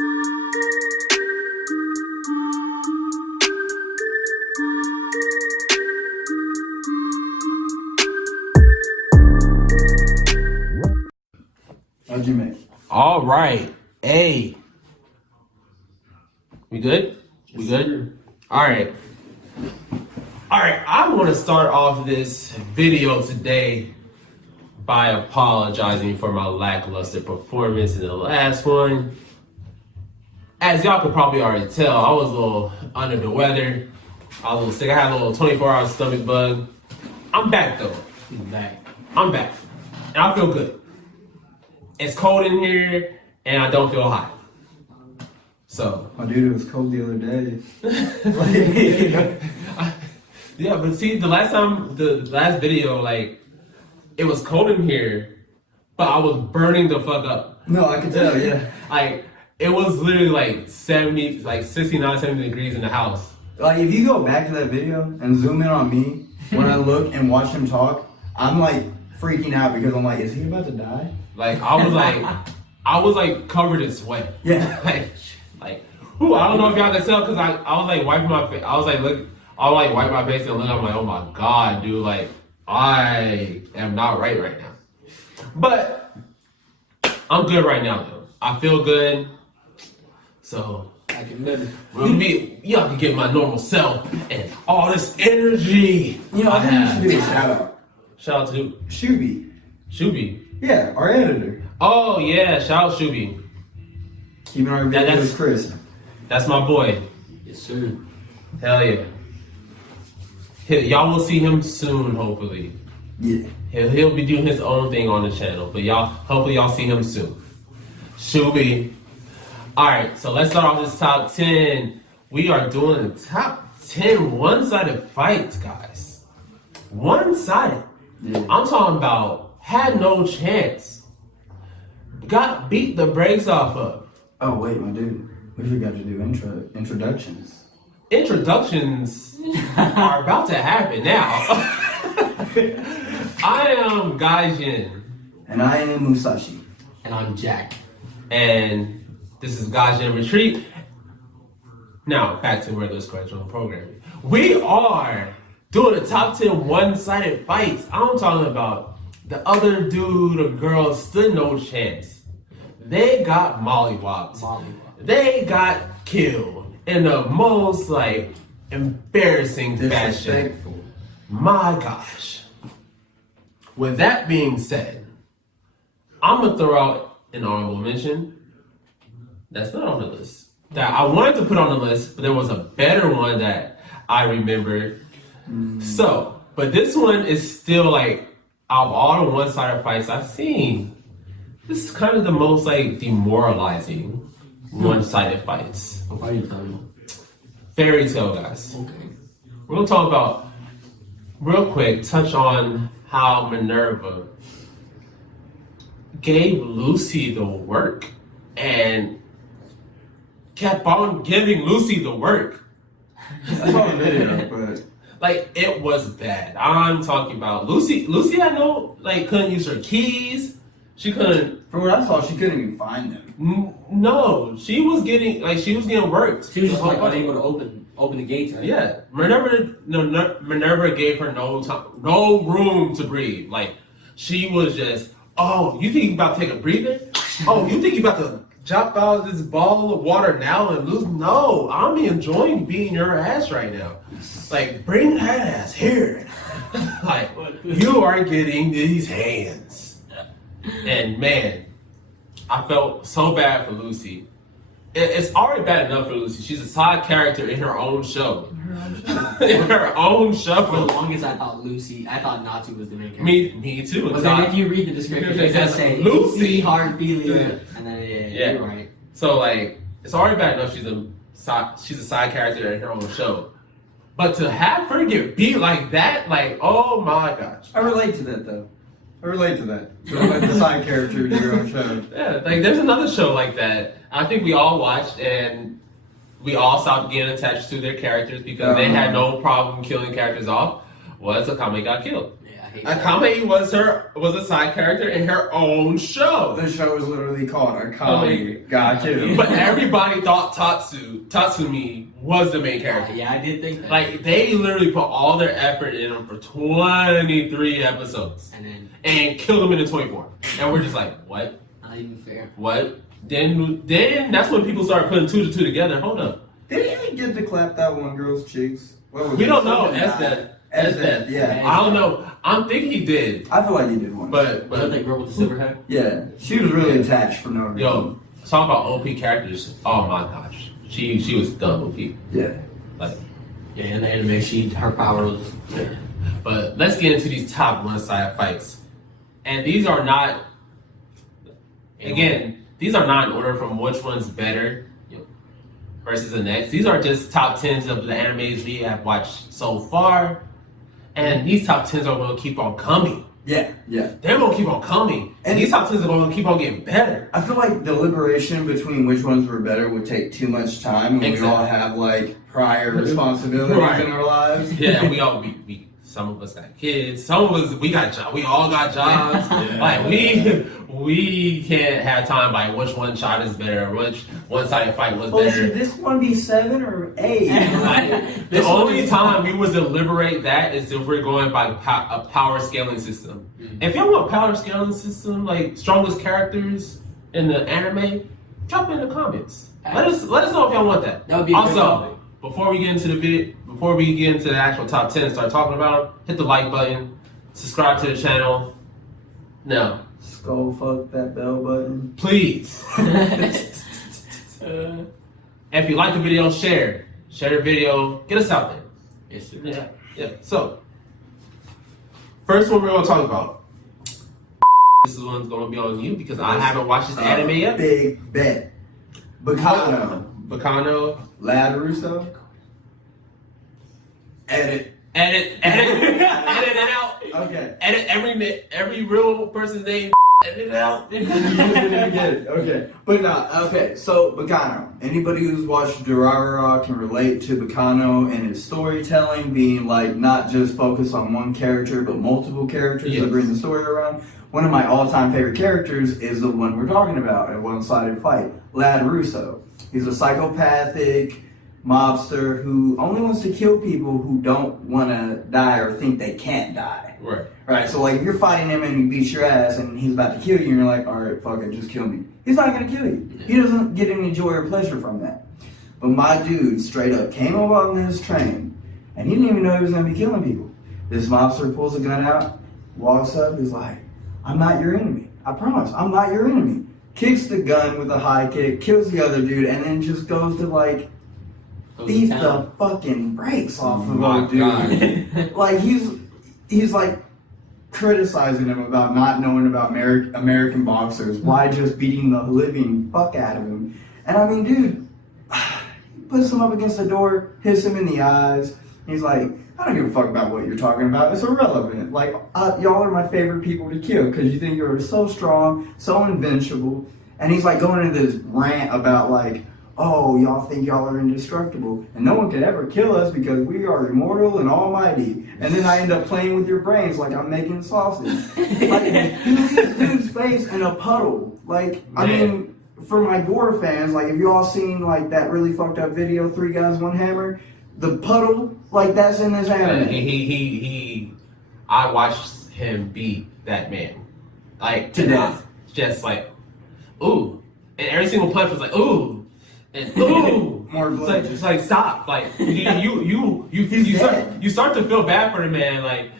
How'd you make? All right. Hey. We good? We good? All right. All right. I want to start off this video today by apologizing for my lackluster performance in the last one. As y'all could probably already tell, I was a little under the weather. I was a little sick. I had a little 24-hour stomach bug. I'm back though. I'm back. And I feel good. It's cold in here, and I don't feel hot. So. Oh, dude, it was cold the other day. Yeah, but see, the last video, like, it was cold in here, but I was burning the fuck up. No, I can tell, yeah. Like, it was literally like 69, 70 degrees in the house. Like, if you go back to that video and zoom in on me, when I look and watch him talk, I'm like freaking out because I'm like, is he about to die? Like, I was like covered in sweat. Yeah. like, ooh, I don't know if y'all can tell because I was like wiping my face. I was like, wipe my face and look. I'm like, oh my god, dude, like I am not right now. But I'm good right now though. I feel good. So y'all can get my normal self and all this energy. You know, I think you should do a shout out. Shout out to who? Shuby. Shuby. Yeah, our editor. Oh yeah, shout out Shuby. Keeping our videos crisp. That's my boy. Yes, sir. Hell yeah. Y'all will see him soon, hopefully. Yeah. He'll be doing his own thing on the channel, but hopefully y'all see him soon. Shuby. Alright, so let's start off this top 10. We are doing the top 10 one-sided fights, guys. One-sided. Yeah. I'm talking about had no chance. Got beat the brakes off of. Oh, wait, my dude. We forgot to do introductions. Introductions are about to happen now. I am Gaijin. And I am Musashi. And I'm Jack. And this is Gaijin Retreat. Now, back to Regular Schedule Programming. We are doing the top 10 one-sided fights. I'm talking about the other dude or girl stood no chance. They got mollywopped. They got killed in the most like embarrassing fashion. My gosh. With that being said, I'm gonna throw out an honorable mention that's not on the list. That I wanted to put on the list, but there was a better one that I remembered. So, but this one is still like, out of all the one-sided fights I've seen, this is kind of the most like demoralizing one-sided fights. What are you talking about? Fairy Tail, guys. Okay. We're gonna talk about, real quick, touch on how Minerva gave Lucy the work and kept on giving Lucy the work. That's all the video, but... Like, it was bad. I'm talking about Lucy. Lucy had couldn't use her keys. She couldn't. From what I saw, she couldn't even find them. No, she was getting worked. She was just like unable to open the gates. Right? Yeah, Minerva gave her no room to breathe. Like, she was just, oh, you think you about to take a breather? Oh, you think you about to jump out of this ball of water now and lose? No, I'm enjoying beating your ass right now. Like, bring that ass here. Like, you are getting these hands. And man, I felt so bad for Lucy. It's already bad enough for Lucy. She's a side character in her own show. In her own show. For the longest, I thought Natsu was the main character. Me too. But then if you read the description, it does say Lucy Hardphilia, and then yeah, you're right. So like, it's already bad enough she's a side character in her own show. But to have her get beat like that, like, oh my gosh. I relate to that, though. I relate to that. Like the side character in your own show. Yeah, like there's another show like that. I think we all watched and we all stopped getting attached to their characters because they had no problem killing characters off. Was Akame got killed. Yeah, hate that. Akame was a side character in her own show. The show is literally called Akame Got You. But everybody thought Tatsumi was the main character. Yeah, I did think that. Like, they literally put all their effort in them for 23 episodes and killed them in the 24th. And we're just like, what? Not even fair. What? Then that's when people started putting 2 to 2 together. Hold up. Did he get to clap that one girl's cheeks? What was We it? don't know. Something Esdeath. yeah. I don't know. I think he did. I feel like he did one. Was that the girl with the silver hair? Yeah, she was really attached for no reason. Yo, talk about OP characters. Oh my gosh. She was dumb OP. Yeah. Like, Yeah, in the anime, her power was. Yeah. but let's get into these top one-sided fights. And these are not, again, these are not in order from which one's better versus the next. These are just top 10s of the animes we have watched so far. And these top 10s are going to keep on coming. Yeah. They're going to keep on coming. And these top 10s are going to keep on getting better. I feel like deliberation between which ones were better would take too much time, and we all Exactly. have like prior responsibilities Right. in our lives. Yeah, we some of us got kids, some of us we all got jobs. Like we can't have time by which one shot is better or which one-sided fight was Well, better. should this one be 7 or 8? Like, the only time we would deliberate that is if we're going by a power scaling system. If y'all want power scaling system, like strongest characters in the anime, drop it in the comments. Let us know if y'all want that. That would be a great also, topic. before we get into the video, before we get into the actual top 10 and start talking about them, hit the like button, subscribe to the channel. Now, Skull fuck that bell button. please. If you like the video, share the video, get us out there. Yes, sir. Yeah. So, first one we're gonna talk about. This one's gonna be on you because I haven't watched this anime yet. Big bet. Bacano. Bacano. Lad Russo. Edit. Edit it out. Okay. Edit every real person's name. Edit it out. You just didn't get it. Okay. But no, okay, so Bacano. Anybody who's watched Durarara can relate to Bacano and his storytelling being like not just focused on one character but multiple characters Yes. that bring the story around. One of my all-time favorite characters is the one we're talking about, a one-sided fight, Lad Russo. He's a psychopathic mobster who only wants to kill people who don't want to die or think they can't die. Right. Right, so like if you're fighting him and he beats your ass and he's about to kill you and you're like, alright, fuck it, just kill me. He's not gonna kill you. He doesn't get any joy or pleasure from that. But my dude straight up came up on this train and he didn't even know he was gonna be killing people. This mobster pulls a gun out, walks up, he's like, I'm not your enemy. I promise, I'm not your enemy. Kicks the gun with a high kick, kills the other dude, and then just goes to like beat the fucking brakes off of My old dude. Like he's like criticizing him about not knowing about American boxers. Why just beating the living fuck out of him? And I mean, dude, he puts him up against the door, hits him in the eyes. He's like, I don't give a fuck about what you're talking about. It's irrelevant. Like, y'all are my favorite people to kill because you think you're so strong, so invincible. And he's like going into this rant about like, oh, y'all think y'all are indestructible and no one could ever kill us because we are immortal and almighty. And then I end up playing with your brains like I'm making sausage. Like, he leaves this dude's face in a puddle. Like, I mean, for my gore fans, like, if you all seen like that really fucked up video, 3 Guys, 1 Hammer, the puddle, like that's in this anime. I watched him beat that man. Like, To death. Just like, ooh. And every single punch was like, ooh. And ooh. More blood. It's like stop. Like, you start to feel bad for the man. Like,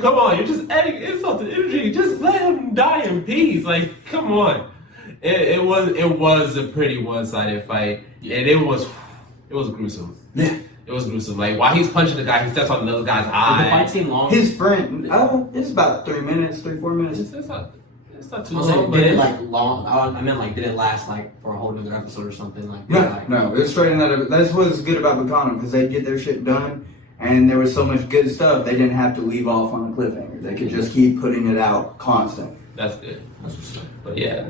come on, you're just adding insult to energy. Just let him die in peace. Like, come on. It was a pretty one-sided fight. And it was gruesome. Yeah. It was gruesome. Like, while he's punching the guy, he steps on another guy's eye. Did the fight seem long? His friend, it's about 3 minutes, 3-4 minutes. It's not too I was like, long, but did it it's like long? I meant like, did it last like for a whole other episode or something? Like, No, it's straight in that. That's what's good about Bacano because they get their shit done, and there was so much good stuff they didn't have to leave off on a cliffhanger. They could just keep putting it out constant. that's good. But yeah,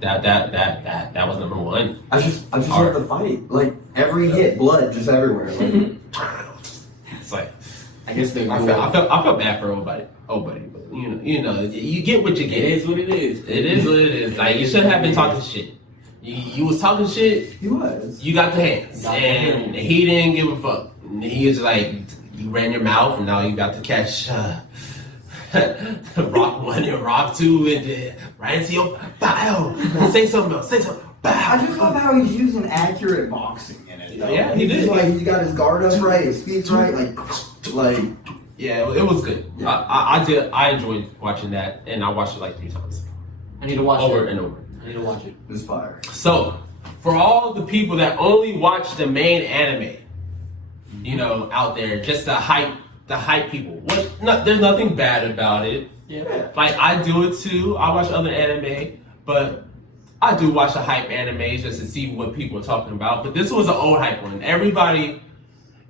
that was number one. I just love the fight. Like every hit, blood just everywhere. Like, It's like I guess they. I felt bad for everybody. oh buddy, but you get what you It get. is what it is. It is what it is. Like you shouldn't have been talking shit. You was talking shit. He was. You got the hands, Got the and hands. he didn't give a fuck. And he was like, you ran your mouth, and now you got to catch rock 1 and rock 2, and then right into your bow. Say something else. Say something. I Bow. just love how he's using accurate boxing in it. Though. Yeah, he He's did. like, he got his guard up right, his feet right, like. Yeah, it was good. Yeah. I enjoyed watching that, and I watched it like 3 times, I need to watch over it. and over. I need to watch it. It's fire. So, for all the people that only watch the main anime, out there, just the hype people. There's nothing bad about it. Yeah. Like I do it too. I watch other anime, but I do watch the hype animes just to see what people are talking about. But this was an old hype one. Anybody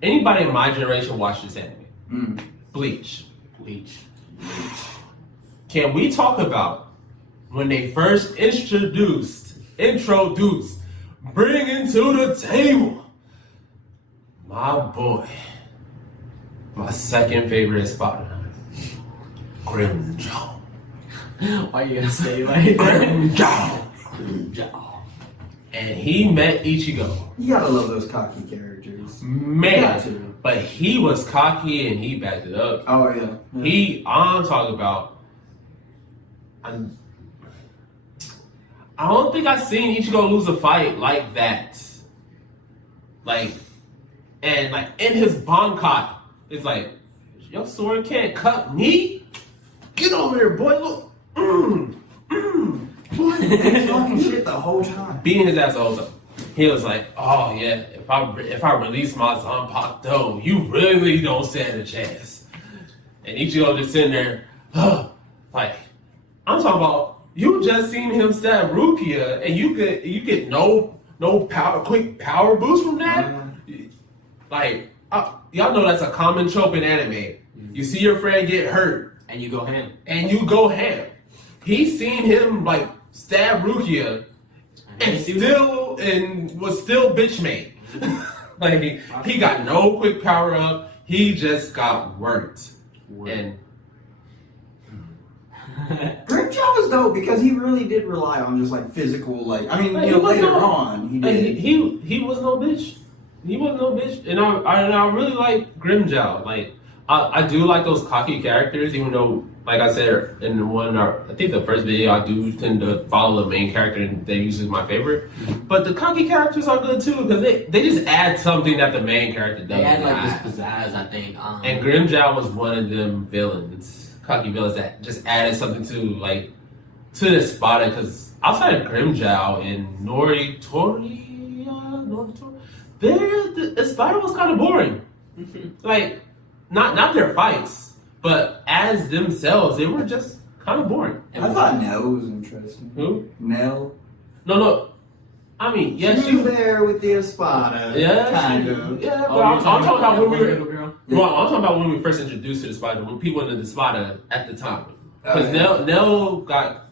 in my generation watched this anime. Bleach. Bleach. Can we talk about when they first introduced, bringing to the table, my boy, my second favorite spotter, Grimjaw. Why you gonna say it like that? Grimjaw. And he met Ichigo. You gotta love those cocky characters. Man, Got to. but he was cocky and he backed it up. Oh yeah. I'm talking about. I don't think I've seen Ichigo lose a fight like that. And in his Bankai, it's like, your sword can't cut me? Get over here, boy, look. He's talking shit the whole time. Beating his ass the whole time. He was like, oh yeah, if I release my Zanpakuto, you really don't stand a chance. And Ichigo just sitting there, like, I'm talking about, you just seen him stab Rukia, and you get no quick power boost from that? Like, y'all know that's a common trope in anime. You see your friend get hurt, And you go ham. and you go ham. He's seen him like stab Rukia, and was still bitch made. Like he got no quick power up. He just got worked. And Grimjaw was dope because he really did rely on just like physical, like I mean, Like, you know, he was later no- on he like, did. he was no bitch. He was no bitch, and I really like Grimjaw. Like I do like those cocky characters, even though, like I said in the one, I think the first video, I do tend to follow the main character, and they usually my favorite. But the cocky characters are good too because they just add something that the main character doesn't. They had like have. this pizzazz, I think. And Grimjaw was one of them villains, cocky villains that just added something to the Espada. Because outside of Grimjaw and Noritori, the Espada was kind of boring. Like, not their fights, but as themselves, they were just kind of boring. I thought Nell was interesting. Who? Nell. No. I mean, yeah, she was there with the Espada. Yeah, kind she- of. Yeah, but Oh, I'm talking about when we were. little girl. Well, I'm talking about when we first introduced to the Espada, when people in the Espada at the time. Because Okay. Nell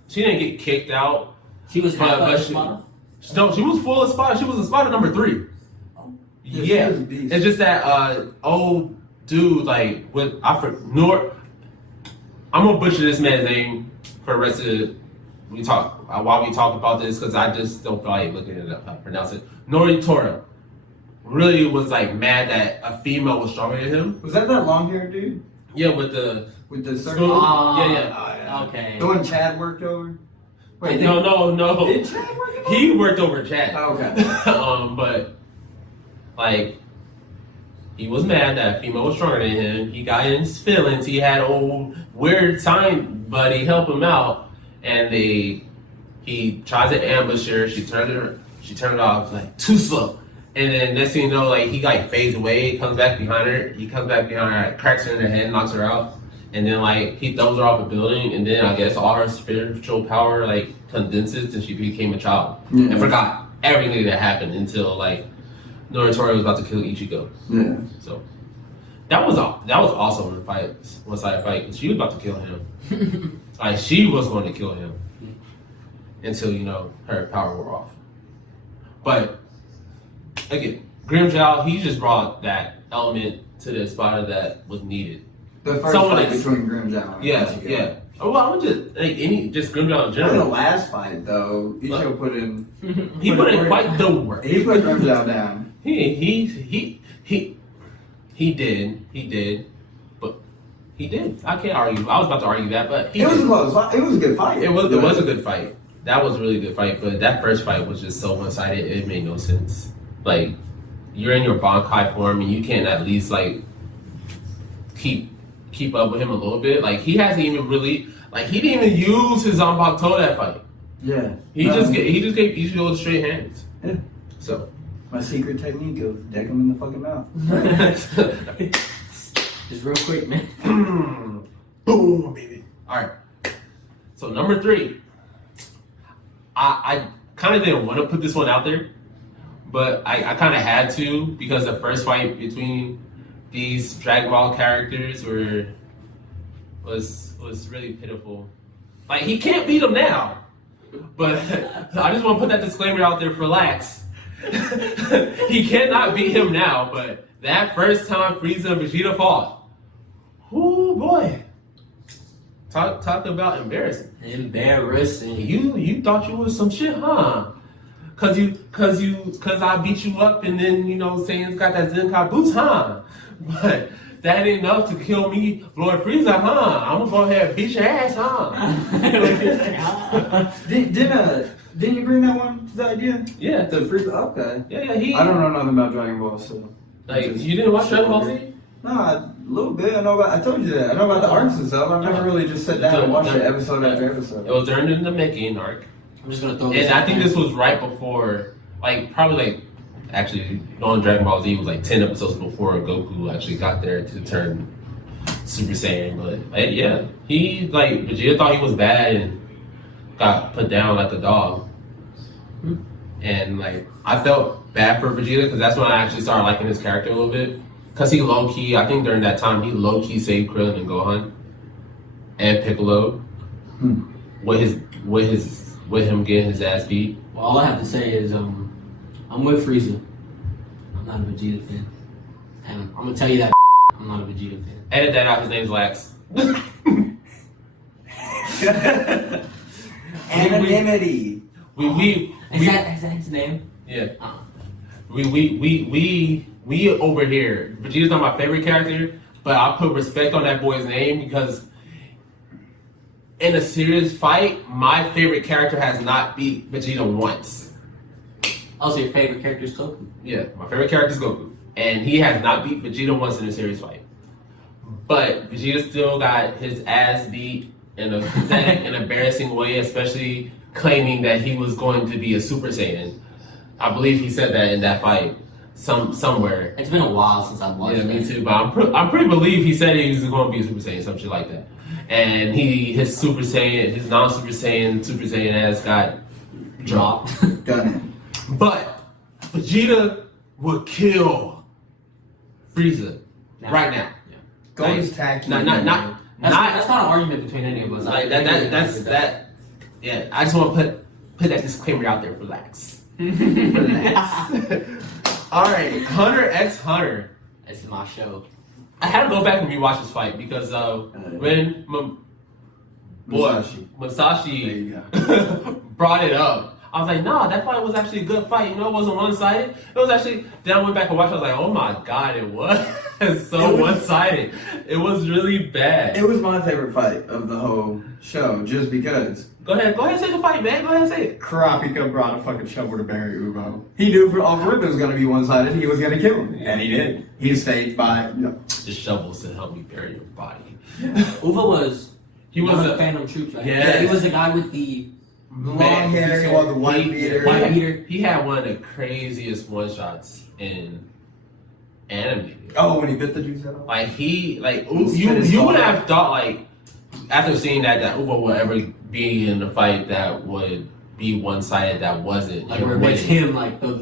she didn't get kicked out. She was half But of she- Espada? No, she was full Espada. She was Espada number 3. Yeah, Yeah, she was a beast. it's just that old dude I'm gonna butcher this man's name for the rest of while we talk about this because I just don't feel like looking it up how to pronounce it. Noritora really was like mad that a female was stronger than him. Was that long haired dude Yeah, with the with the Spoon? circle? Yeah. Oh, yeah. Okay. The one Chad worked over. Wait, no. Did Chad work over? He worked over Chad. Oh, okay. But like he was mad that a female was stronger than him. He got in his feelings. He had old weird sign buddy help him out, and he tries to ambush her. She turned it off like too slow. And then next thing you know, like he like fades away, comes back behind her. He comes back behind her, cracks her in the head, knocks her out. And then like he throws her off a building, and then I guess all her spiritual power like condenses, and she became a child and forgot everything that happened until like Noritori was about to kill Ichigo. Yeah. So that was also in the fight, one-sided fight, because she was about to kill him. Like she was going to kill him until her power wore off. But again, Grimjaw, he just brought that element to the Espada that was needed. The first Someone fight that's- between Grimmjow and Yeah, Ichigo. yeah. Oh, well, I'm just just Grimmjow in In the general. last fight, though, Ichigo put in. He put in quite the work. He put Grimmjow down. He did, but he did. I can't argue. I was about to argue that, but It was a close fight. It was a good fight. It was a good fight. That was a really good fight, but that first fight was just so one-sided. It made no sense. Like, you're in your Bankai form, and you can't at least like keep up with him a little bit. Like, he hasn't even really he didn't even use his Zanpakuto that fight. Yeah. He just gave Ichigo the straight hands. Yeah. So. My secret technique of deck him in the fucking mouth. Just real quick, man. Boom, baby. All right. So number 3, I kind of didn't want to put this one out there, but I kind of had to because the first fight between these Dragon Ball characters was really pitiful. Like, he can't beat him now, but I just want to put that disclaimer out there for Lax. He cannot beat him now, but that first time Frieza and Vegeta fought, oh boy, talk about embarrassing. Embarrassing. You thought you was some shit, huh? Cause I beat you up and then Saiyan's got that Zenkai boots, huh? But that ain't enough to kill me, Lord Frieza, huh? I'm gonna go ahead and beat your ass, huh? Didn't you bring that one to the idea? Yeah, The free. Okay. yeah. I don't know nothing about Dragon Ball, so. Like, you didn't watch DragonAll Z? No, a little bit. I know about. I told you that. I know about the arcs and stuff. I've never really just sat down and watched it episode after episode. It was during the making arc. I'm just gonna throw this And out I think there. this was right before, actually, on Dragon Ball Z was 10 episodes before Goku actually got there to turn Super Saiyan. But yeah, Vegeta thought he was bad and got put down like a dog. And I felt bad for Vegeta because that's when I actually started liking his character a little bit. Because he low key, I think during that time, he low key saved Krillin and Gohan and Piccolo with him getting his ass beat. Well, all I have to say is, I'm with Frieza. I'm not a Vegeta fan. And I'm gonna tell you that I'm not a Vegeta fan. Edit that out. His name's Lax. Anonymity. Is that his name? Yeah. Uh-uh. We over here. Vegeta's not my favorite character, but I put respect on that boy's name because in a serious fight, my favorite character has not beat Vegeta once. Also, your favorite character is Goku. Yeah, my favorite character is Goku, and he has not beat Vegeta once in a serious fight. But Vegeta still got his ass beat in a pathetic and embarrassing way, especially claiming that he was going to be a Super Saiyan. I believe he said that in that fight somewhere. It's been a while since I've watched Yeah, me that. too. But I'm pretty believe he said he was going to be a Super Saiyan, some shit like that. And his Super Saiyan, his non-Super Saiyan ass got dropped. Done But Vegeta would kill Frieza right now. it. Goku's tacky. Not That's not an argument between any of us. like that. Yeah, I just want to put that disclaimer out there for Lax. All right, Hunter x Hunter. This is my show. I had to go back and rewatch this fight because when Musashi. There you Musashi brought it up, I was like, nah, that fight was actually a good fight. It wasn't one-sided. It was actually. Then I went back and watched. I was like, oh my god, it was so one-sided. It was really bad. It was my favorite fight of the whole show, just because. Go ahead, say the fight, man. Go ahead and say it. Kurapika brought a fucking shovel to bury Ubo. He knew off rip it was gonna be one-sided. He was gonna kill him, and he did. He stayed by. The shovels to help me bury your body. Uva was He was one of a the Phantom Troops, right? Yes. Yeah, he was the guy with the Long hair, he wore the white beater. White beater. He had one of the craziest one-shots in anime. Oh, when he bit the juice out of Like Spit his you would skull. have thought after seeing that Uvo would ever be in a fight that would be one-sided that wasn't. Like where it makes him like the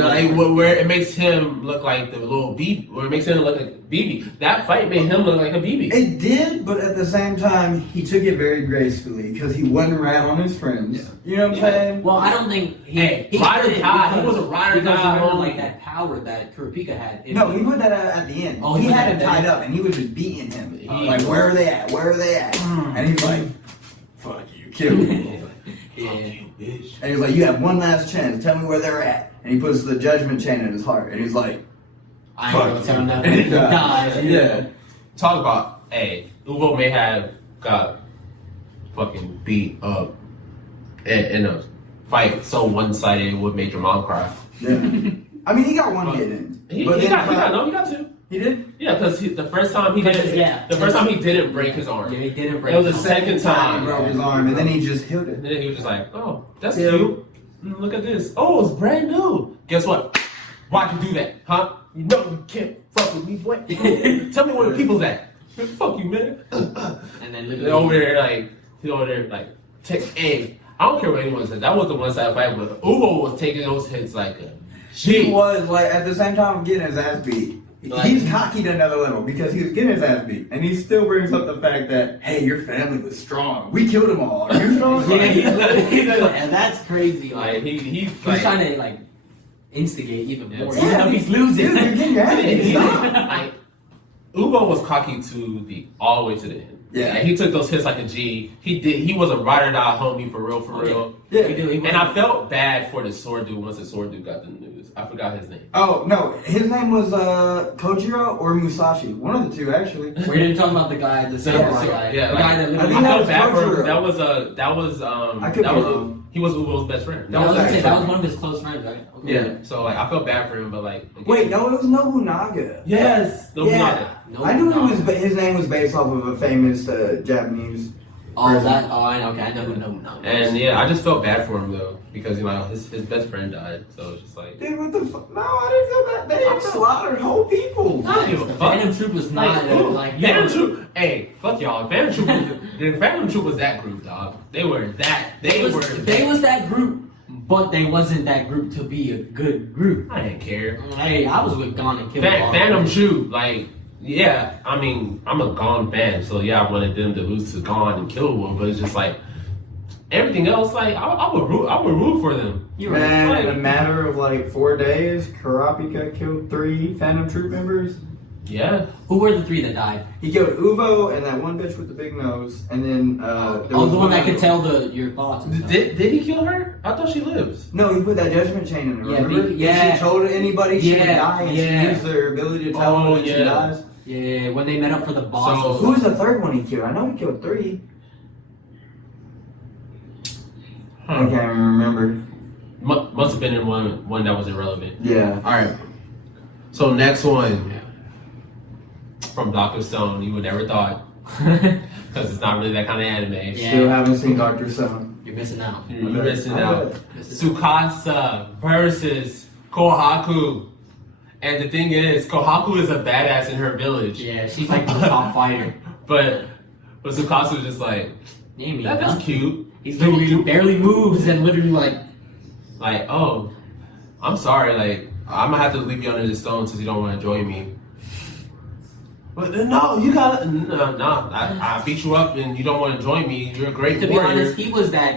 like where it makes him look like the little BB, where it makes him look like BB. That fight made him look like a BB. It did, but at the same time, he took it very gracefully because he wasn't rat on his friends. Yeah. You know what I'm saying? Well, I don't think he ride or couldn't die. He because- was a ride or because die remember, homie. like that power that Kurapika had. If No, he put that at the end. Oh, he he put had that him at tied the up, and he was just beating him. He- Like, where are they at? Where are they at? And he's like, fuck you, kill me. Yeah. Bitch. And he's like, you have one last chance. Tell me where they're at. And he puts the judgment chain in his heart. And he's like, I ain't gonna tell him that. And he Dies. dies. Yeah. Talk about, hey, Ugo may have got fucking beat up in a fight so one-sided it would make your mom cry. Yeah. I mean, he got one hit in. He But then got two. He did? Yeah, because the first time he didn't. Yeah. The first time he didn't break his arm. Yeah, he didn't break. It was the his second time. He broke his arm, and then he just healed And it. then he was just like, "Oh, that's Yeah. cute. Look at this. Oh, it's brand new. Guess what? Why'd you do that, huh? You know you can't fuck with me, boy. Tell me where the people's at. Fuck you, man." And then They're literally over there like, hey, I don't care what anyone says. That was the one-sided fight, but Ugo was taking those hits like a He G. was, like, at the same time getting his ass beat. Like- He's cocky to another level because he was getting his ass beat. And he still brings up the fact that, hey, your family was strong. We killed them all. Are you strong? yeah, he's literally, and that's crazy. Like Like he's he's like, trying to like instigate even more. Yeah. Even though he's losing. Dude, you're getting your ass beat. he- Stop. like Ugo was cocky to the all the way to the end. Yeah. Like, he took those hits like a G. He was a ride or die homie for real. Yeah. He do, he And I felt bad for the sword dude once the sword dude got the news. I forgot his name. Oh, no. His name was Kojiro or Musashi. One of the two, actually. We didn't talk about the guy, the samurai guy. Yeah, the like, guy that I literally. think I that felt was bad for him. Kojiro. That was I could that be was wrong. he was Ugo's best friend. That was, actually- that was one of his close friends, right? Okay. Yeah. So like I felt bad for him, but like again- Wait, no, it was Nobunaga. Yes. Yeah. No, I knew no. his name was based off of a famous Japanese. Oh, that. Oh, I know. Okay, I know who. No. And yeah, I just felt bad for him though because his best friend died. So it's just like Dude, what the fuck? No, I didn't feel that. They slaughtered whole people. I don't give a The fuck. Phantom Troop was not like Phantom Troop. Hey, fuck y'all. Phantom Troop. The Phantom Troop was that group, dog. They were that. They was that group, but they wasn't that group to be a good group. I didn't care. Hey, I was with Gone and Kill. Phantom Troop, like, yeah. I mean, I'm a Gone fan, so yeah, I wanted them to lose to Gone and kill one, but it's just like everything else. Like, I would root for them. You're Man, right. in a matter of like 4 days, Kurapika killed 3 Phantom Troop members. Yeah. Who were the 3 that died? He killed Uvo and that one bitch with the big nose, and then there Oh, was the one that other- could tell your thoughts. And stuff. Did he kill her? I thought she lives. No, he put that judgment chain in her. Yeah, Remember? yeah. If she told anybody she would Yeah, die, and yeah. she used their ability to tell Oh, her that she yeah. dies. Yeah, when they met up for the boss. So- Who was the third one he killed? I know he killed 3. I can't even remember. Must have been in one that was irrelevant. Yeah. All right. So next one from Dr. Stone. You would never thought because it's not really that kind of anime. Yeah. Still haven't seen Dr. Stone. You're missing out. You're missing I out. bet. Tsukasa versus Kohaku. And the thing is, Kohaku is a badass in her village. Yeah, she's like the top fighter. But Tsukasa was just like, Name me. that's cute. He's literally he barely moves and literally Like, oh, I'm sorry. Like, I'm gonna have to leave you under the stone since you don't want to join me. But no, you gotta. No, I beat you up and you don't want to join me. You're a great To be warrior. honest, he was that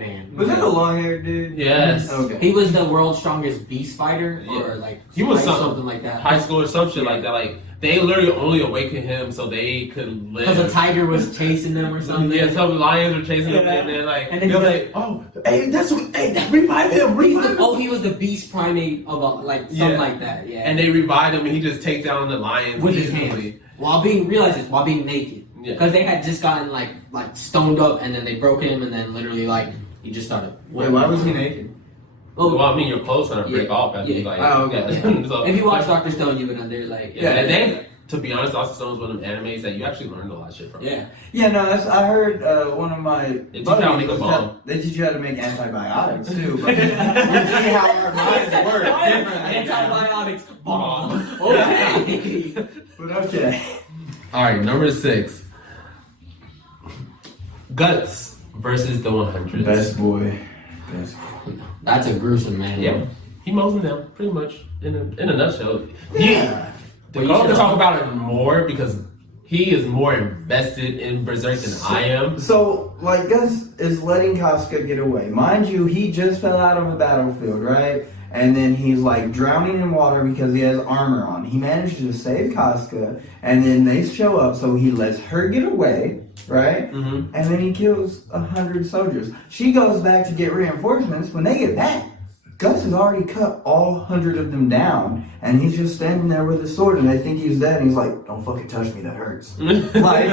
man. Was that a long haired dude? Yes. Okay. He was the world's strongest beast fighter, Yeah. or like He was something like that. High school or some shit like that. Like, they literally only awakened him so they could live. Because a tiger was chasing them or something. Yeah, some lions were chasing him, Yeah. and then like, And then they're he- like, oh, hey, revive him, He's revive the, him. he was the beast primate of something Yeah. like that. Yeah. And they revived him, and he just takes down the lions with his easily. hands while being naked. Yeah. Because they had just gotten like stoned up, and then they broke him, and then literally he just started. Wait, why was he naked? Well, I mean, your clothes are gonna break Yeah. off after you Yeah. like. Oh, okay. So, If you watch Dr. Stone, you would under like yeah, and then to be honest, Dr. Stone's one of them animes that you actually learned a lot of shit from. yeah. Yeah, no, I heard one of my They teach you how to make a was bomb. they teach you how to make antibiotics too. But we see how our minds work differently. Antibiotics bomb. Okay. But okay. All right, number 6. Guts versus the 100. Best boy. That's a gruesome man. Yeah, he mows them down pretty much in a nutshell. Yeah. The girl can talk about it more because he is more invested in Berserk than I am. So, like, Gus is letting Casca get away. Mind you, he just fell out of a battlefield, right? And then he's like drowning in water because he has armor on. He manages to save Casca, and then they show up, so he lets her get away, right? Mm-hmm. And then he kills 100 soldiers. She goes back to get reinforcements. When they get back, Gus has already cut all 100 of them down, and he's just standing there with his sword, and they think he's dead, and he's like, "Don't fucking touch me, that hurts." Like,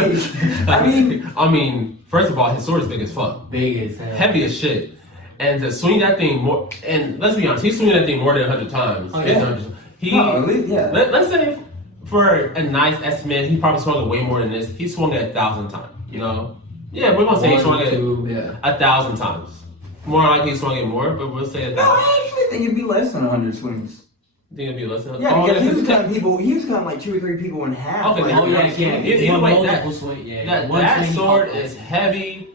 I mean, first of all, his sword is big as fuck, Big as hell. heavy as shit, and to swing that thing more. And let's be honest, he's swinging that thing more than 100 times. Oh, yeah. He, No, at least- yeah. let's say for a nice estimate, he probably swung it way more than this. He swung it 1,000 times. You know, yeah, we're gonna say he swung it 1,000 times. More likely he swung it more, but we'll say 1,000. No, I actually think it'd be less than 100 swings. Think it'd be less than Yeah, because he was cutting people. He was cutting like 2 or 3 people in half. Okay, like, Oh yeah, yeah. yeah. Either way, Multiple swing. Yeah. that sword is heavy.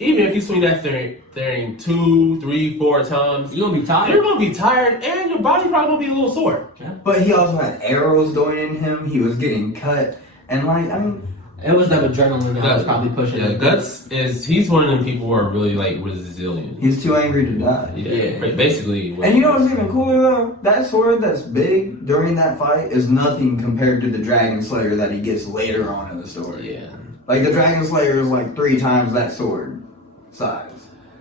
Even if you swing that thing 2, 3, 4 times, You're gonna be tired. you're gonna be tired, and your body probably gonna be a little sore. But he also had arrows going in him. He was getting cut, and like, I mean, It was that adrenaline that was probably pushing. Yeah, him. Guts he's one of them people who are really like resilient. he's too angry to die. Yeah, basically. And you know what's even cooler though? That sword that's big during that fight is nothing compared to the Dragon Slayer that he gets later on in the story. Yeah, Like the Dragon Slayer is like 3 times that sword size.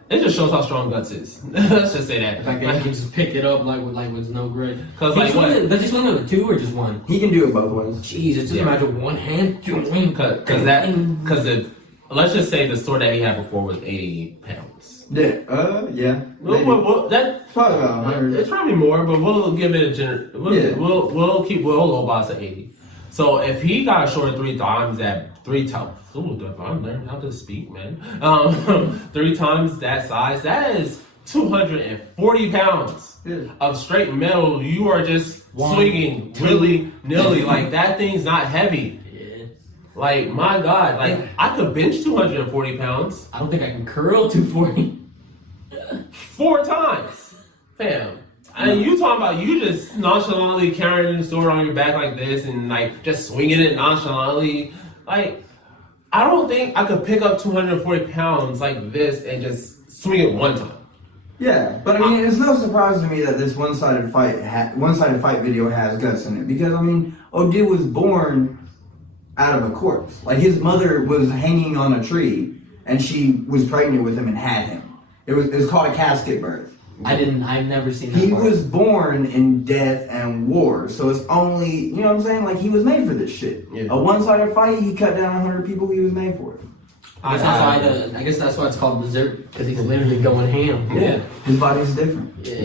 it just shows how strong Guts is. Let's just say that. Like he can just pick it up like with no grip. Because like what? Does he swing with 2 or just 1? He can do it both ways. Jeez, it's just Yeah. imagine one hand. Let's just say the sword that he had before was 80 pounds. Yeah. Maybe. Well, that Probably about 100. it's probably more, but we'll give it Yeah. we'll low boss at 80. So if he got short 3 times at 3 times, I'm learning how to speak, man. 3 times that size, that is 240 pounds Yeah. of straight metal. You are just swinging willy nilly. Like that thing's not heavy. Yeah. Like my God, like I could bench 240 pounds I don't think I can curl 240. 4 times, fam. And you talking about you just nonchalantly carrying the sword on your back like this and like just swinging it nonchalantly. Like, I don't think I could pick up 240 pounds like this and just swing it 1 time. Yeah, but I mean, it's no surprise to me that this one-sided fight video has Guts in it because I mean, Odin was born out of a corpse. Like his mother was hanging on a tree, and she was pregnant with him and had him. It was called a casket birth. I've never seen that. He part. was born in death and war, so it's only, you know what I'm saying? Like he was made for this shit. Yeah. A one-sided fight, he cut down 100 people. He was made for it. I guess that's why it's called Berserk, because he's literally going ham. Yeah. His body's different. Yeah.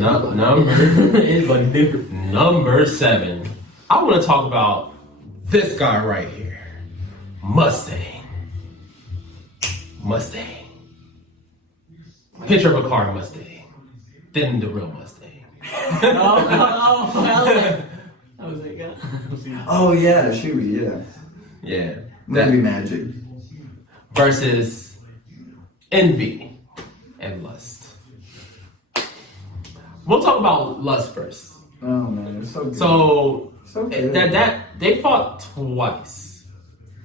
His body's different. Number 7. I want to talk about this guy right here. Mustang. Picture of a car Mustang. Then the real Mustang. I was like, Oh yeah, Shuby, yeah. Yeah. Movie magic. Versus envy and lust. We'll talk about lust first. Oh man, it's so good. So good. that they fought twice.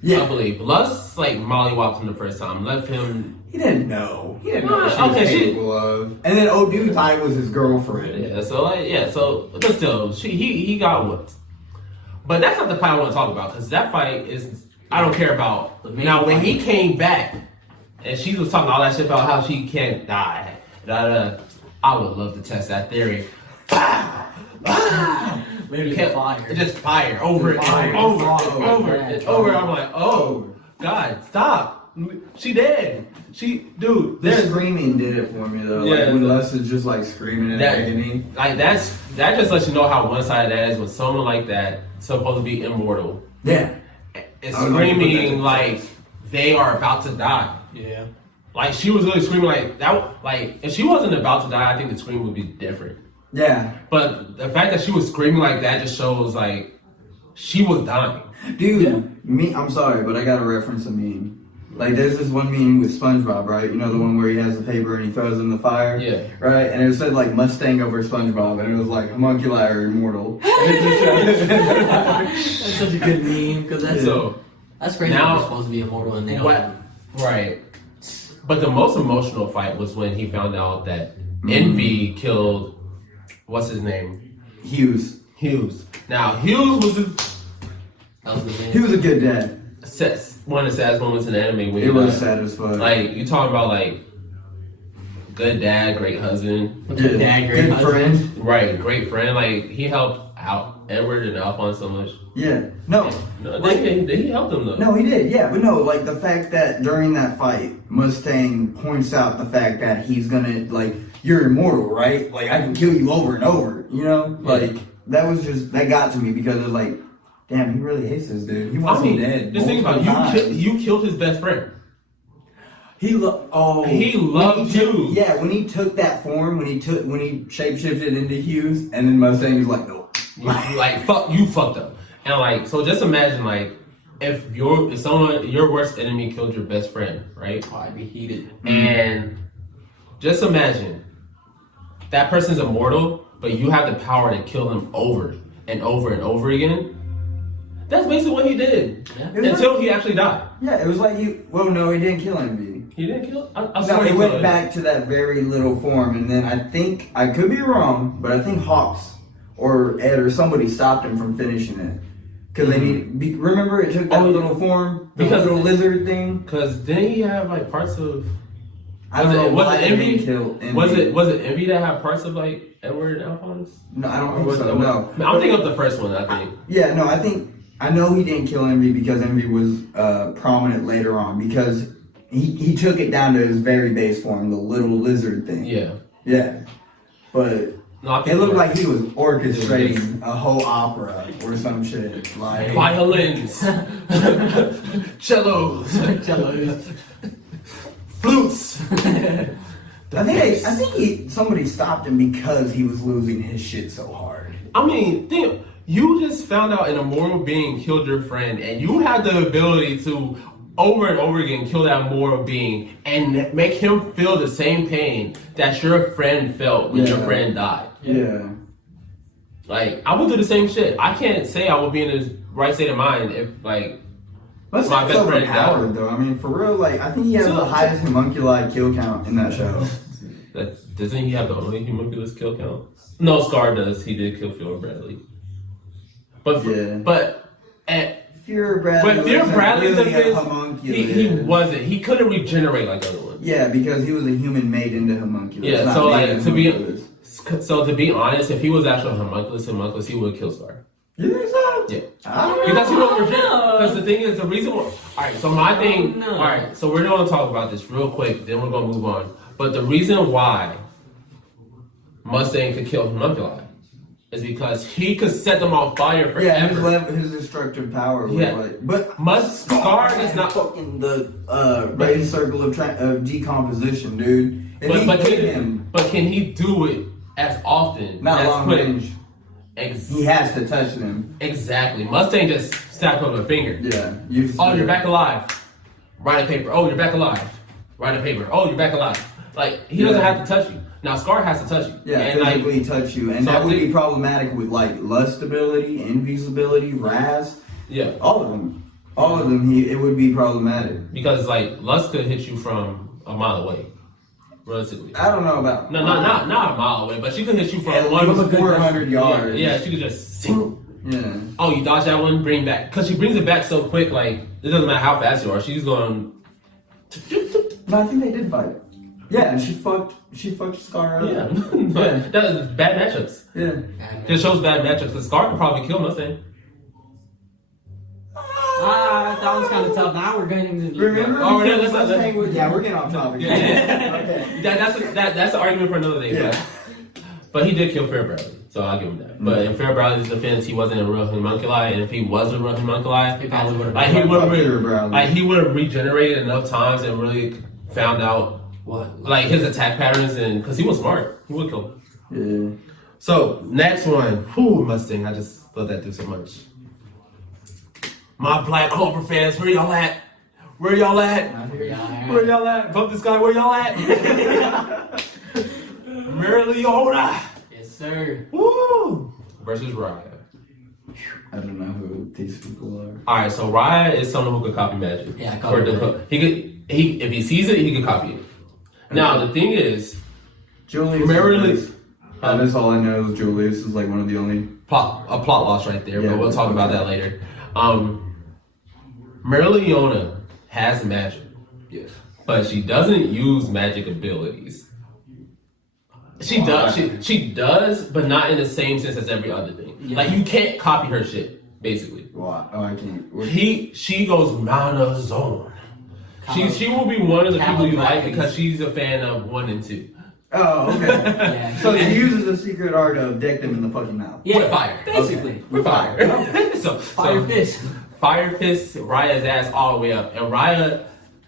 Yeah. I believe. Lust like mollywopped him the first time, left him. He didn't know. He didn't know what she was Okay, capable of. And then Odu thought it was his girlfriend. Yeah. So but still, he got whooped. But that's not the fight I want to talk about because that fight is I don't care about. Now when he came back and she was talking all that shit about how she can't die, I would love to test that theory. literally fire. Just fire over it, Fire. over Fire. it, over it, over it. I'm like, oh God, stop. She dead. The There's screaming did it for me though. Yeah, Like when the- Les is just like screaming in That- agony. like that just lets you know how one-sided that is when someone like that supposed to be immortal Yeah. is I would like to put that screaming to like they are about to die. Yeah. Like she was really screaming like that. Like if she wasn't about to die, I think the scream would be different. Yeah. But the fact that she was screaming like that just shows like she was dying. Dude, I'm sorry, but I gotta reference a meme. Like, there's this one meme with SpongeBob, right? You know, the one where he has the paper and he throws it in the fire? Yeah. Right? And it said, like, Mustang over SpongeBob, and it was like, homunculi are immortal. And it just That's such a good meme because that's crazy. Now- They're supposed to be immortal and they don't. What? Right. But the most emotional fight was when he found out that Envy killed, what's his name? Hughes. Hughes. Now, Hughes was That was the man. He was a good dad. one of the saddest moments in the anime. When It was sad as fuck. Like, you talking about, like, good dad, great husband. Good dad, great good husband. friend. Right, great friend. Like, he helped out Edward and Alphonse so much. Yeah. No. No, Like, he helped them, though. no, he did. Yeah, but no, like the fact that during that fight, Mustang points out the fact that he's gonna, like, you're immortal, right? Like, I can kill you over and over, you know? Like, that got to me because it was like, damn, he really hates this dude. He wants him dead. just think about it. multiple times. You killed his best friend. He loved Hughes. Yeah, when he took that form, when he shapeshifted into Hughes, and then Mustang was like, no. Like, you fucked up. And like, so just imagine, like, if your worst enemy killed your best friend, right? Oh, I'd be heated. And just imagine that person's immortal, but you have the power to kill them over and over and over again. That's basically what he did. Yeah. Until he actually died. Yeah, it was like he didn't kill Envy. He didn't kill. I No, swear he he went killed back to that very little form, and then I could be wrong, but I think Hawks or Ed or somebody stopped him from finishing it. Because remember it took that little form, the because- little lizard thing? Because didn't he have like parts of? I don't know Was why it they Envy? didn't kill Envy. Was it Envy that had parts of like Edward and Alphonse? No, I don't Or think was so, it- no. I'm thinking of the first one. I think. Yeah, no, I know he didn't kill Envy because Envy was prominent later on because he took it down to his very base form, the little lizard thing. Yeah. Yeah. But No, I think it looked you're like he was orchestrating a whole opera or some shit. Like violins, cellos, flutes. I think somebody stopped him because he was losing his shit so hard. I mean, think, you just found out an immortal being killed your friend, and you had the ability to over and over again kill that immortal being and make him feel the same pain that your friend felt when your Yeah. friend died. Yeah. Like, I would do the same shit. I can't say I would be in his right state of mind if, like, That's My not best friend overpowered though. I mean, for real, like I think he has So- the highest homunculi kill count in that show. doesn't he have the only homunculus kill count? No, Scar does. He did kill Fear Bradley. But, Yeah. Fear Bradley. But Fear wasn't Bradley's really a defense, homunculus. he wasn't. He couldn't regenerate like other ones. Yeah, because he was a human made into homunculus. Yeah, not so made like into to be homunculus. to be honest, if he was actually homunculus, he would kill Scar. You think so? Yeah. I Because he don't regenerate. no. Because the thing is, the reason why. All right, so my thing. no. All right, so we're gonna talk about this real quick. Then we're gonna move on. But the reason why Mustang could kill homunculi is because he could set them on fire forever. Yeah, his destructive power was Yeah. like, but Scar is not. fucking the raised circle of decomposition, dude. If he But hit him, can he do it as often? not as long quick? range, he has to touch them. Exactly. Mustang just snapped up a finger. Yeah. You just, Oh, you're back alive. Write a paper. Oh, you're back alive. Write a paper. Oh, you're back alive. Like, he doesn't have to touch you. Now, Scar has to touch you. Yeah, and like, physically touch you, and so that would I be think- problematic with like lust ability, envy's ability, Raz, yeah. all of them. All of them, it would be problematic. Because, like, Lust could hit you from a mile away. Realistically. I don't know about No, not a mile away, but she could hit you from At one least 400 yards. Yeah, she could just sing. Yeah. Oh, you dodge that one, bring back. Because she brings it back so quick, like, it doesn't matter how fast you are. She's going. No, I think they did fight. Yeah, and she fucked Scar up. Yeah. But that was bad matchups. Yeah. It shows bad matchups. The Scar could probably kill Mustang. That one's kind of tough. Now we're getting to Remember? Oh, yeah, because let's- Mustang was- yeah, we're getting off topic. Yeah. Okay. That's an argument for another day. Yeah. But he did kill Fair Bradley, so I'll give him that. But in Fair Bradley's defense, he wasn't a real homunculi, and if he was a real homunculi, He probably would've like been he would have regenerated enough times and really found out what? like his attack patterns, and because he was smart, he would kill him. Yeah. So next one, whew, Mustang. I just thought that through so much. My Black Clover fans, where y'all at? Where y'all at? Yeah. Where y'all at? Bump this guy. Where y'all at? Marileona. Yes, sir. Woo! Versus Raya. I don't know who these people are. All right, so Raya is someone who could copy magic. Yeah, I copy it. If he sees it, he can copy it. Now the thing is, Julius. Marilee. That's all I know is Julius is like one of the only. plot loss right there, Yeah, but we'll talk about that later. Marileona has magic, Yes. but she doesn't use magic abilities. She does, she does, but not in the same sense as every other thing. Yeah. Like you can't copy her shit, basically. Well, I can't. She goes mana zone. She will be one of the people you like because she's a fan of 1 and 2. Oh, okay. Yeah. So she uses the secret art of deck them in the fucking mouth. Yeah, With fire. basically. Okay. With fire. Fire fist. Fire fist Raya's ass all the way up, and Raya.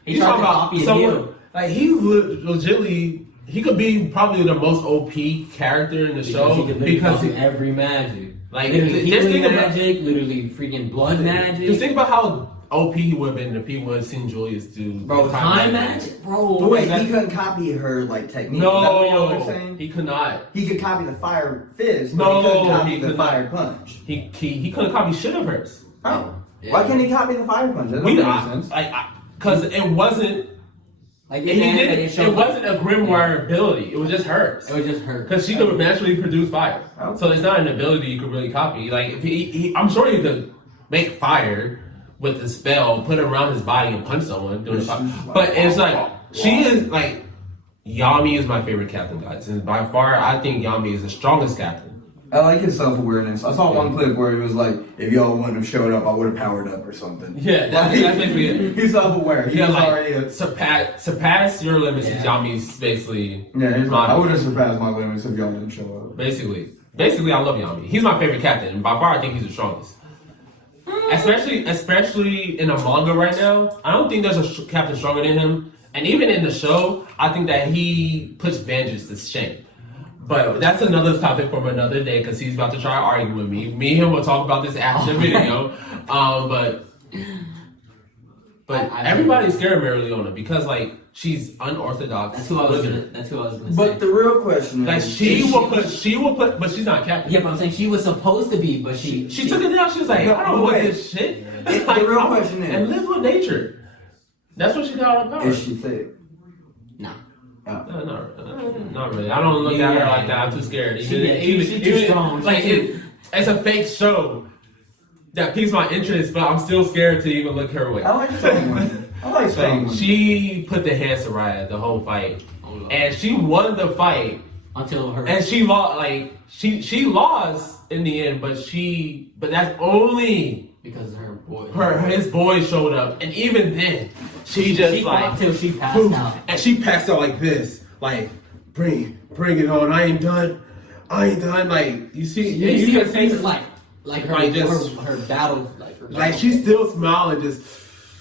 He tried to copy and heal. Like he's legitimately, he could be probably the most OP character in the show because he every magic. Like literally just healing think about magic, literally freaking blood magic. just think about how OP he would have been if he would have seen Julius do Bro, time magic, bro. But wait, he couldn't copy her like technique. Is that what y'all were saying? He could not. He could copy the fire fist, but No, he couldn't copy he the could fire not. punch. He couldn't copy shit of hers. Oh. Yeah. Why can't he copy the fire punch? That We doesn't make sense. because it wasn't. Like It wasn't a grimoire ability. It was just hers. It was just her. Because she could naturally produce fire. Okay. So it's not an ability you could really copy. Like, if I'm sure he could make fire with the spell, put it around his body and punch someone doing the fire. But it's like, she is like, Yami is my favorite captain, guys. And by far, I think Yami is the strongest captain. I like his self-awareness. I saw one clip where he was like, if y'all wouldn't have showed up, I would have powered up or something. Yeah, that's basically it. He's self-aware. He's already a... surpass your limits is Yami's basically. Yeah, he's like, I would have surpassed my limits if y'all didn't show up. Basically, I love Yami. He's my favorite captain, and by far, I think he's the strongest. Especially in a manga right now, I don't think there's a captain stronger than him. And even in the show, I think that he puts vengeance to shame. But that's another topic from another day because he's about to try to argue with me. Me and him will talk about this after the video. But everybody's scared of Marileona because like she's unorthodox. That's who I was gonna say. But the real question like is... she will put, but she's not a captain. Yeah, but I'm saying she was supposed to be, but she took it down. She was like, I don't want this shit. The real question is... And live with nature. That's what she got all the power. Is she thick? No. Not really. I don't look at her like that. I'm too scared. She's too strong. Like it's a fake show that piques my interest, but I'm still scared to even look her way. I like strong women. I like strong women. She put the hands to Raya the whole fight, and she won the fight until her. And she lost. Like she lost in the end, but that's only because her boy. His boy showed up, and even then, she fought till she passed out, and she passed out like this, like bring it on. I ain't done. Like you see, you see her face like her battle, like she's still smiling, just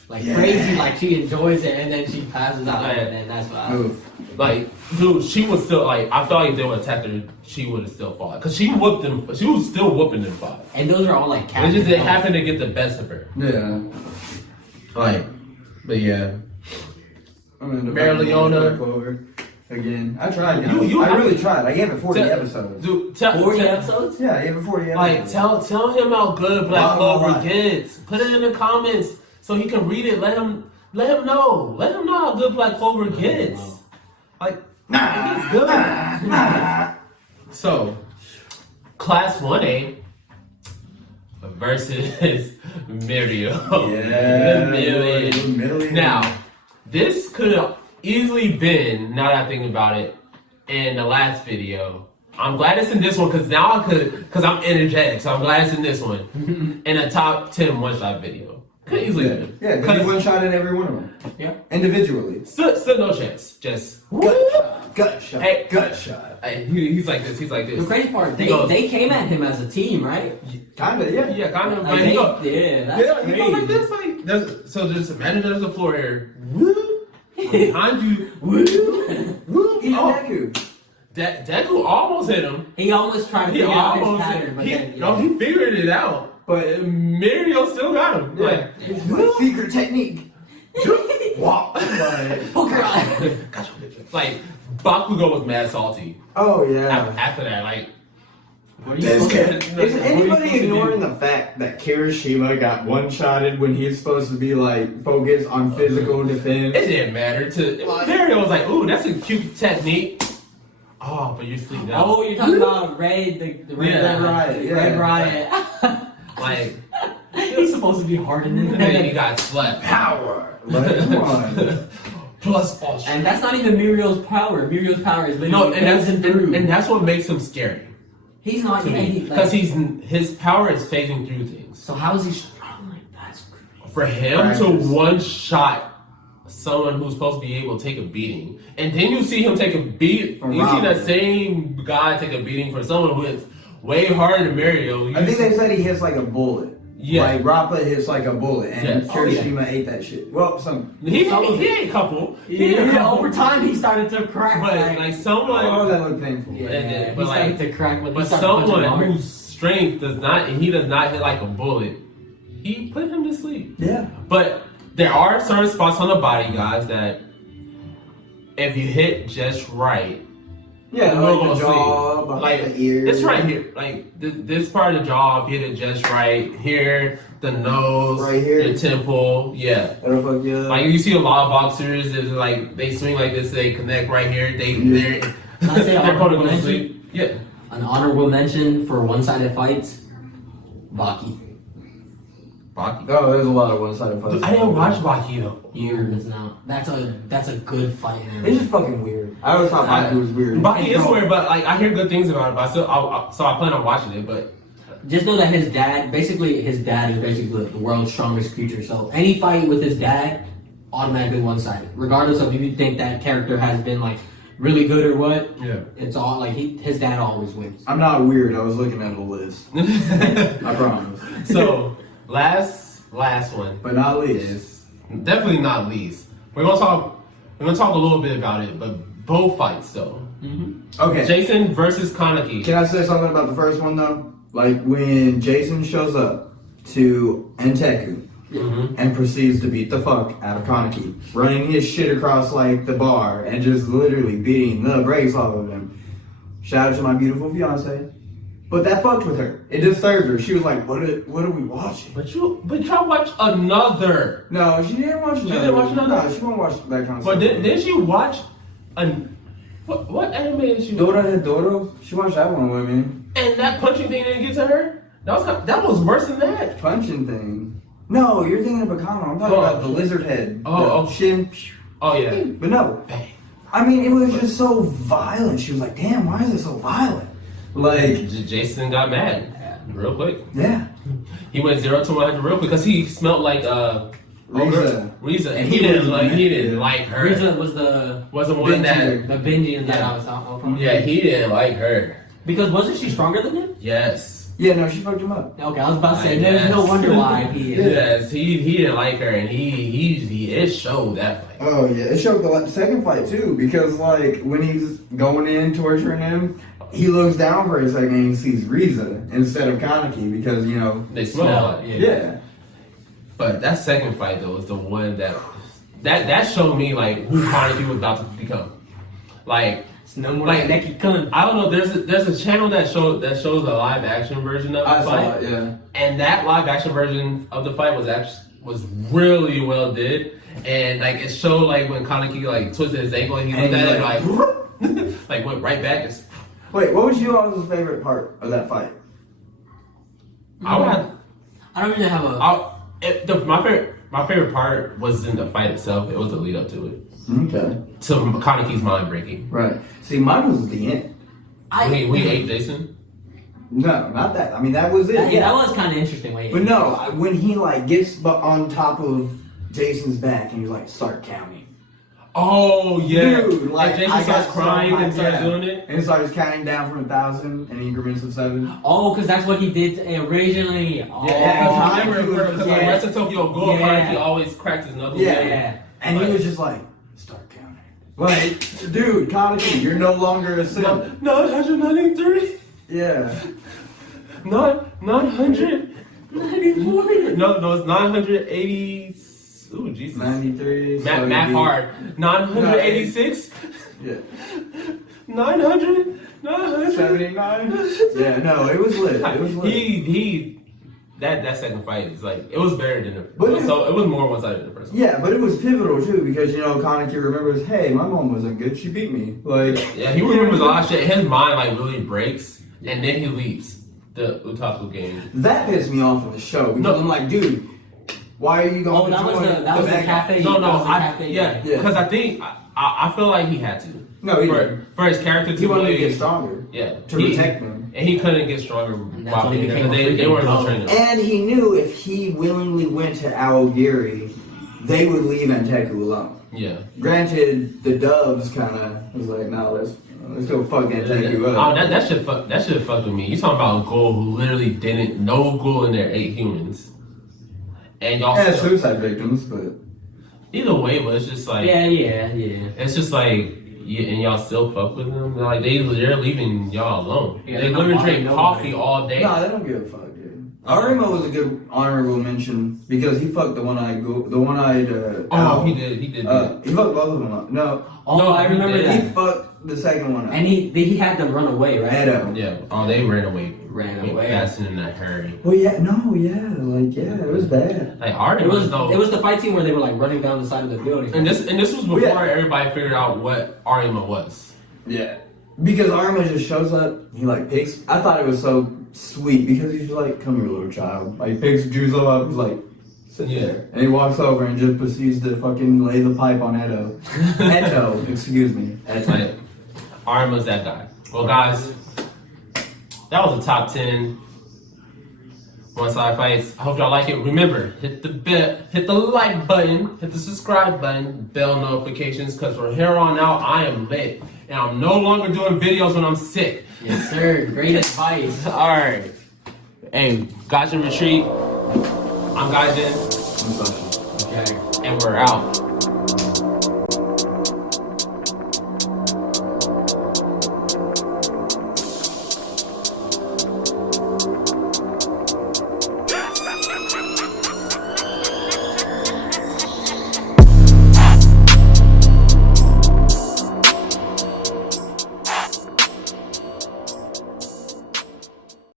crazy, like she enjoys it, and then she passes out, and then that's why. Like, dude, she was still like, I felt like if they would attack her, she would have still fought because she whooped them. She was still whooping them fight. And those are all like captains. It just happened to get the best of her. Yeah. But yeah. Marileona. Again, I tried. I really tried. I gave it 40 episodes. Dude, 40 episodes? Yeah, I gave it 40 Like, episodes. tell him how good Black Clover gets. Put it in the comments so he can read it. Let him know. Let him know how good Black Clover gets. Like, he's good. So, Class 1A versus Mirio. Yeah. Now, this could have easily been, now that I think about it, in the last video. I'm glad it's in this one because I'm energetic, so I'm glad it's in this one. In a top 10 one-shot video. Could easily been. Yeah, because he one-shot in every one of them. Yeah. Individually. Individually. Still no chance. Just gut shot. Hey, gut shot. Hey, he's like this. He's like this. The crazy part, they came at him as a team, right? Kinda, yeah. Yeah, kind of. Like He that's he goes like this. Like, so just imagine there's a floor here. Woo! Behind you. Woo! Woo! He's Deku. Deku almost hit him. He almost tried to figure out his pattern, but then, he figured it out. But Mirio still got him. Yeah. Like, secret technique. Wow. Like, Poke your eye. Gotcha. Like Bakugo was mad salty. oh yeah. After that, like. What are you This supposed kid. to- Is what are you anybody supposed to do? ignoring the fact that Kirishima got one-shotted when he's supposed to be like focused on physical defense? It didn't matter to Mario was like, ooh, that's a cute technique. Oh, but you're sleeping now. Oh, you're talking about Red, the Red, Yeah. Riot, yeah. Red Riot. Like, He's supposed to be hardened in and then he there. got slept. Power. Like, come on. Plus all And that's not even Muriel's power. Muriel's power is literally no, and that's phasing through. and that's what makes him scary He's not to yeah, me because his power is phasing through things. So how is he strong like that's crazy. For him Practice. to one shot someone who's supposed to be able to take a beating, and then you see him take a beat. From You see Robin. that same guy take a beating for someone who is way harder than Mario. You I think see- they said he hits like a bullet. Yeah. Like Rappa hits like a bullet, and Yes. Kirishima ate that shit. Well, some. he ate a couple. He ate a Yeah, couple. over time he started to crack. But like someone, Oh, that looked painful. yeah, and- he but, started like- to crack when he but started punching someone hard. whose strength does not hit like a bullet, he put him to sleep. Yeah. But there are certain spots on the body, guys, that if you hit just right, Yeah, you like will the go jaw, sleep. behind Like the ear. it's right here, like this part of the jaw. If you hit it just right here, the nose, Right here. the temple, yeah. That'll fuck you up. Like you see a lot of boxers, is like they swing like this, they connect right here. Mm-hmm. They're Can I say they're going to go to mention? sleep. Yeah. An honorable mention for one-sided fights, Baki. Baki. Oh, there's a lot of one-sided fights. I didn't watch Baki though. You're missing out. That's a good fight. It's just fucking weird. I always thought Baki was weird. Baki is weird, but like I hear good things about it. But so I plan on watching it. But Just know that his dad is basically the world's strongest creature. So any fight with his dad, automatically one-sided. Regardless of if you think that character has been like really good or what, yeah. it's all like his dad always wins. I'm not weird. I was looking at a list. I promise. So last one But not least. is definitely not least. We're gonna talk a little bit about it, but both fights though. Okay. Jason versus Kaneki. Can I say something about the first one though? Like when Jason shows up to Enteku and proceeds to beat the fuck out of Kaneki, running his shit across like the bar and just literally beating the brakes off of him. Shout out to my beautiful fiance. But that fucked with her. It disturbed her. She was like, "What are we watching?" But y'all watch another. No, she didn't watch another. didn't watch another? No, she won't watch that kind of But stuff. didn't you watch what anime did you? Dora Hedoro? She watched that one with me. And that punching thing didn't get to her. That was worse than that. Punching thing. No, you're thinking of Akama. I'm talking Oh. about the lizard head. Oh, the oh. shin. Oh yeah. But no. Bang. I mean, it was just so violent. She was like, damn, why is it so violent? Like, Jason got mad real quick. yeah. He went 0 to 100 real quick because he smelled like Riza, and he didn't like her. Riza was the One that Benji. that I was talking about. yeah, he didn't like her. Because wasn't she stronger than him? Yes. Yeah, no, she fucked him up. Okay, I was about to say, Yes. there's no wonder why he is. Yes, he didn't like her, and it showed that fight. Oh, yeah. It showed the second fight, too, because, like, when he's going in, torturing him, he looks down for a second and he sees Riza instead of Kaneki because, you know. They smell. Yeah. But that second fight though was the one that showed me like who Kaneki was about to become. Like It's no more Like- like Neki Kun. I don't know. There's a channel that shows a live action version of the I fight, saw it, yeah. and that live action version of the fight was really well did, and like it showed like when Kaneki like twisted his ankle and he And looked at it he's like like went right back. Just, Wait, what was you all's favorite part of that fight? I would have. I don't really have a. My favorite part wasn't the fight itself. It was the lead up to it. Okay. To Kaneki's mind breaking. Right. See, mine was the end. We ate Jason. No, not that. I mean, that was it. Yeah, that was kind of interesting. Wait, But no, when he like gets on top of Jason's back and he's like, start counting. Oh yeah, Dude, like Jason I starts got crying so and hyped, starts yeah. doing it. And starts counting down from 1,000 in increments of 7. Oh, because that's what he did originally. Oh, Yeah, Kaneki because remember, was- like yeah. Rest of Tokyo Ghoul, Yeah. Kaneki always cracked his knuckles. Yeah. yeah. And he was just like, start counting. Like, dude, Kaneki, you're no longer a sim. 993, Yeah. 994. No, it's 980. Ooh, Jesus. 93. so Math it'd be- hard. 986? Yeah. 900? 900? 79. Yeah, no, it was lit. It was lit. That second fight is like, it was better than the But first. So it was more one sided than the first one. Yeah, but it was pivotal too because Kaneki remembers, hey, my mom wasn't good. She beat me. Like, Yeah, he remembers a lot of shit. His mind like really breaks, and then he leaves the Utaku game. That pissed me off in the show because No. I'm like, dude, why are you Oh, going? that was the bad guy? cafe. No, that was the I cafe. yeah, Yeah. because I think I feel like he had to. No, he didn't. For his character to He wanted to really get stronger yeah to he- protect them. and he couldn't get stronger that's while when he being there. became a They freaking weren't dog. training. And he knew if he willingly went to Aogiri, they would leave Anteku alone. Yeah. Granted, the Doves kind of was like, nah, let's go fuck Anteku Oh, up. that shit fucked with me. You talking about a Ghoul who literally didn't know Ghoul in there ate humans, and y'all And still, suicide victims, but either way, but it's just like Yeah. it's just like. Yeah, and y'all still fuck with them? Like they're leaving y'all alone. Yeah, they they're literally not drink buying coffee nobody. all day. nah, they don't give a fuck, dude. Arima was a good honorable mention because he fucked the one-eyed. Oh, owl. he did. He did. He fucked both of them up. No, Oh, No, I remember he he that. fucked the second one up. And he had them run away, right? Edo. Yeah. Oh, they ran away. Ran Went away. fast and in a hurry. Well, yeah, it was bad. Like Arden It was though. it was the fight scene where they were like running down the side of the building. and this was before Yeah. everybody figured out what Arima was. Yeah, because Arima just shows up. He like picks. I thought it was so sweet because he's like, "Come here, little child." Like picks Juzo up. He's like, "Sit Yeah. there," and he walks over and just proceeds to fucking lay the pipe on Edo. Edo, excuse me. It's like Arima's that guy. Well, guys, that was the top 10 one-side fights. I hope y'all like it. Remember, hit the like button, hit the subscribe button, bell notifications, because from here on out, I am lit. And I'm no longer doing videos when I'm sick. Yes, sir. Great advice. Alright. Hey, Gaijin Retreat. I'm Gaijin, I'm sorry. Okay. and we're out.